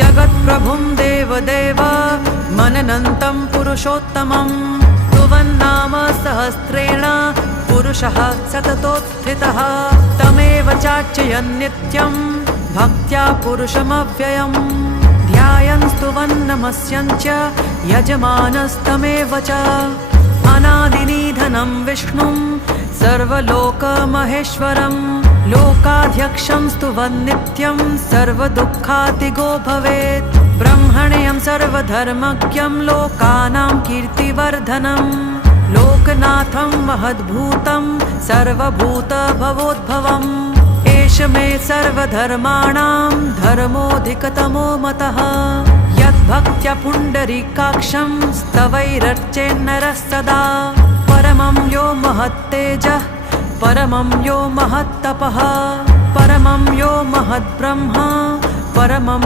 जगत्प्रभुं देवदेव मननन्तं पुरुषोत्तमं तुवन्नाम सहस्रेण पुरुषः सततोत्थितः तमेव चार्चयन् नित्यं भक्त्या पुरुषमव्ययम् ध्यायन् स्तुवन् नमस्यन् च यजमानस्तमेव च अनादिनिधनं विष्णुं सर्वलोकमहेश्वरं लोकाध्यक्षं स्तुवन् नित्यं सर्वदुःखातिगो भवेत् ब्रह्मण्यं सर्वधर्मज्ञं लोकानां कीर्तिवर्धनं लोकनाथं महद्भूतं सर्वभूतभवोद्भवम् एष मे सर्वधर्माणां धर्मोऽधिकतमो मतः यद्भक्त्या पुण्डरीकाक्षं स्तवैरर्चेन्नरः सदा परमं यो महत्तेजः परमं यो महत्तपः परमं यो महद्ब्रह्मा परमं